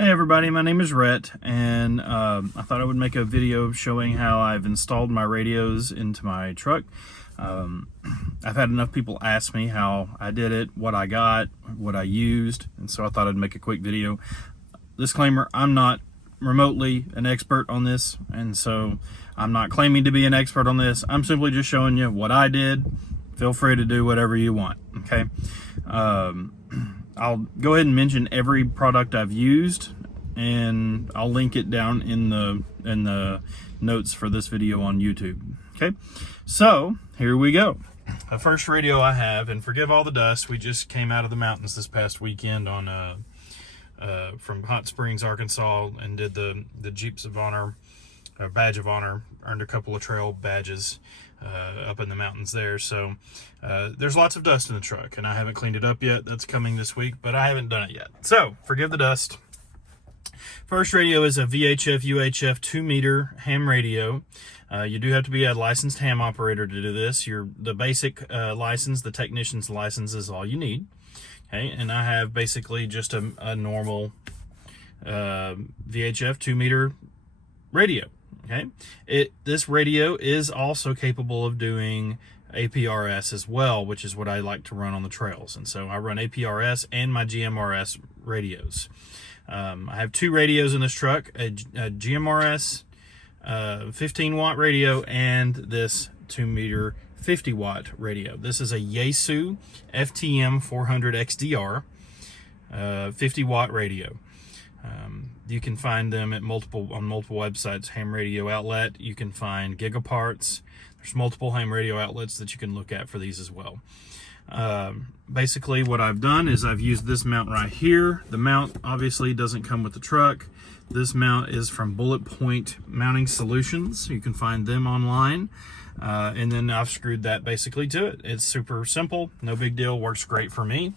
Hey everybody, my name is Rhett, and I thought I would make a video showing how I've installed my radios into my truck. I've had enough people ask me how I did it, what I got, what I used, and so I thought I'd make a quick video. Disclaimer, I'm not remotely an expert on this, and so I'm not claiming to be an expert on this. I'm simply just showing you what I did. Feel free to do whatever you want, okay? I'll go ahead and mention every product I've used, and I'll link it down in the notes for this video on YouTube. Okay, so here we go. The first radio I have, and forgive all the dust, we just came out of the mountains this past weekend on from Hot Springs, Arkansas, and did the Jeeps of Honor, Badge of Honor, earned a couple of trail badges up in the mountains there. So there's lots of dust in the truck, and I haven't cleaned it up yet. That's coming this week, but I haven't done it yet. So forgive the dust. First radio is a VHF UHF 2-meter ham radio. You do have to be a licensed ham operator to do this. The basic license, the technician's license, is all you need. Okay, and I have basically just a normal VHF 2-meter radio. Okay, this radio is also capable of doing APRS as well, which is what I like to run on the trails. And so I run APRS and my GMRS radios. I have two radios in this truck, a GMRS 15-watt radio and this 2-meter 50-watt radio. This is a Yaesu FTM-400XDR 50-watt radio. You can find them at multiple websites. Ham Radio Outlet, you can find Gigaparts. There's multiple ham radio outlets that you can look at for these as well. Basically what I've done is I've used this mount right here. The mount obviously doesn't come with the truck. This mount is from Bullet Point Mounting Solutions. You can find them online. And then I've screwed that basically to it. It's super simple, no big deal, works great for me.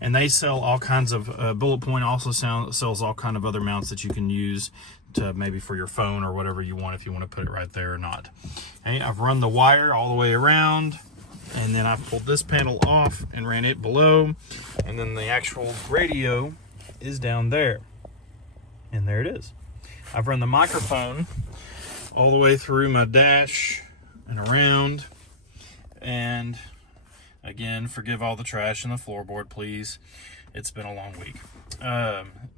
And they sell all kinds of, Bullet Point also sells all kind of other mounts that you can use to maybe for your phone or whatever you want, if you want to put it right there or not. Okay, I've run the wire all the way around, and then I've pulled this panel off and ran it below, and then the actual radio is down there. And there it is. I've run the microphone all the way through my dash and around, and again, forgive all the trash in the floorboard, please. It's been a long week.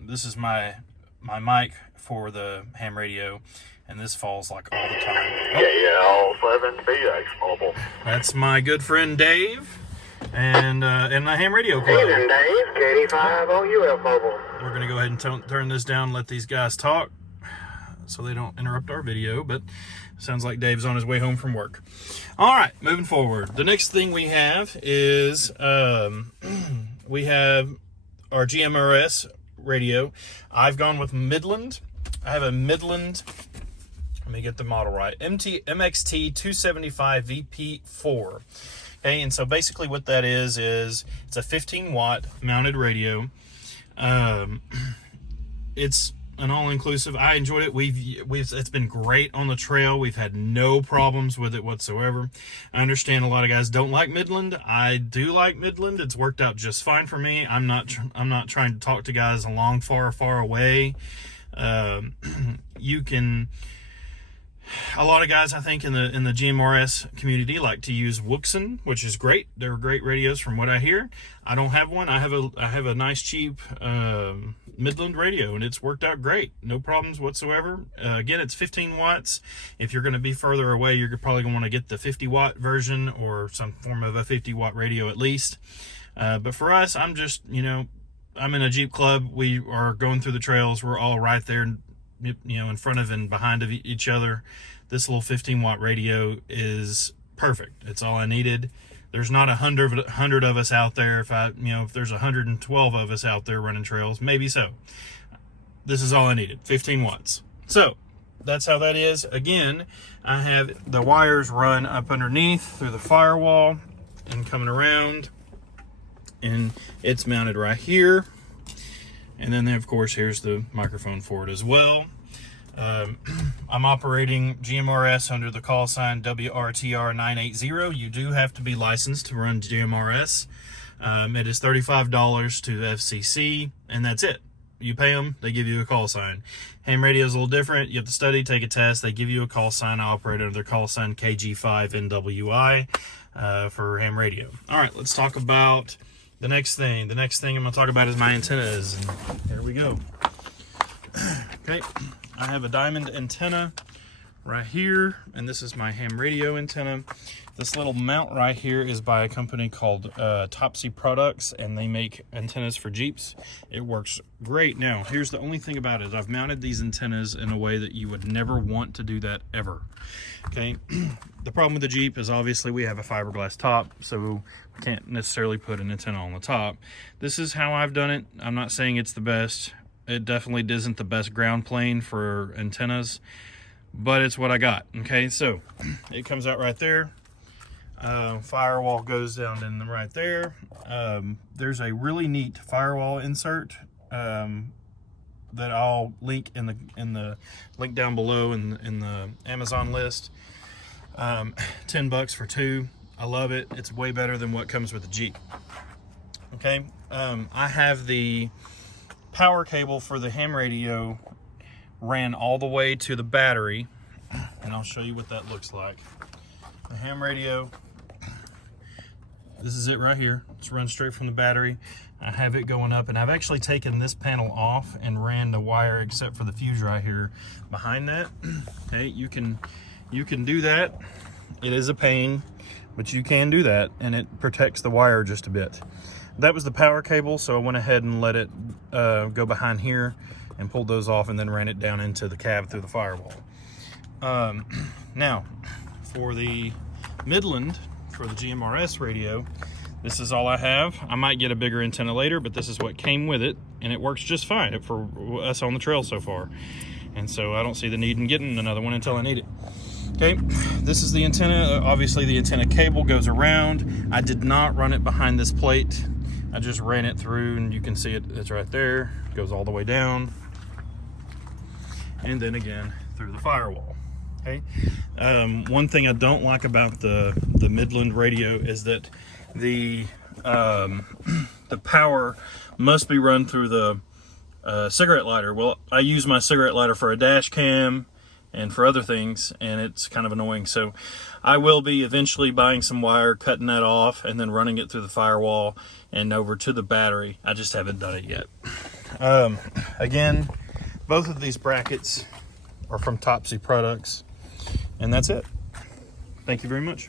This is my mic for the ham radio, and this falls like all the time. KL7BX Mobile. That's my good friend Dave, and my ham radio club. Evening, Dave. KD5OUF Mobile. We're gonna go ahead and turn this down, let these guys talk, so they don't interrupt our video, but sounds like Dave's on his way home from work. All right, moving forward. The next thing we have is we have our GMRS radio. I've gone with Midland. I have a Midland, let me get the model right, MXT275VP4. Okay, and so basically what that is it's a 15-watt mounted radio. It's an all-inclusive. I enjoyed it. It's been great on the trail. We've had no problems with it whatsoever. I understand a lot of guys don't like Midland. I do like Midland. It's worked out just fine for me. I'm not trying to talk to guys along far away. You can. A lot of guys, I think, in the GMRS community like to use Wuxen, which is great. They're great radios from what I hear. I don't have one. I have a nice cheap Midland radio, and it's worked out great. No problems whatsoever. Again, it's 15 watts. If you're going to be further away, you're probably going to want to get the 50-watt version or some form of a 50-watt radio at least. But for us, I'm just, I'm in a Jeep club. We are going through the trails. We're all right there, in front of and behind of each other. This little 15-watt radio is perfect. It's all I needed. There's not 100 of us out there. If there's 112 of us out there running trails, maybe so. This is all I needed, 15 watts. So that's how that is. Again, I have the wires run up underneath through the firewall and coming around, and it's mounted right here. And then, of course, here's the microphone for it as well. I'm operating GMRS under the call sign WRTR980. You do have to be licensed to run GMRS. It is $35 to FCC, and that's it. You pay them, they give you a call sign. Ham radio is a little different. You have to study, take a test. They give you a call sign. I operate under their call sign KG5NWI for ham radio. All right, let's talk about the next thing. The next thing I'm going to talk about is my antennas. And here we go. Okay, I have a diamond antenna right here, and this is my ham radio antenna. This little mount right here is by a company called Topsy Products, and they make antennas for Jeeps. It works great. Now, here's the only thing about it. I've mounted these antennas in a way that you would never want to do that ever. Okay, the problem with the Jeep is obviously we have a fiberglass top, so we can't necessarily put an antenna on the top. This is how I've done it. I'm not saying it's the best. It definitely isn't the best ground plane for antennas, but it's what I got. Okay, so it comes out right there. Firewall goes down in right there. There's a really neat firewall insert that I'll link in the link down below in the Amazon list. $10 for 2. I love it. It's way better than what comes with the Jeep. Okay, I have the power cable for the ham radio ran all the way to the battery, and I'll show you what that looks like. The ham radio, this is it right here. It's run straight from the battery. I have it going up, and I've actually taken this panel off and ran the wire except for the fuse right here behind that. Okay, you can do that. It is a pain, but you can do that, and it protects the wire just a bit. That was the power cable, so I went ahead and let it go behind here and pulled those off, and then ran it down into the cab through the firewall. Now, for the Midland, for the GMRS radio, this is all I have. I might get a bigger antenna later, but this is what came with it, and it works just fine for us on the trail so far. And so I don't see the need in getting another one until I need it. Okay, this is the antenna. Obviously the antenna cable goes around. I did not run it behind this plate. I just ran it through, and you can see it's right there. It goes all the way down, and then again through the firewall. Okay, one thing I don't like about the Midland radio is that the power must be run through the cigarette lighter. Well, I use my cigarette lighter for a dash cam and for other things, and it's kind of annoying. So I will be eventually buying some wire, cutting that off, and then running it through the firewall and over to the battery. I just haven't done it yet. Again, both of these brackets are from Topsy Products, and that's it. Thank you very much.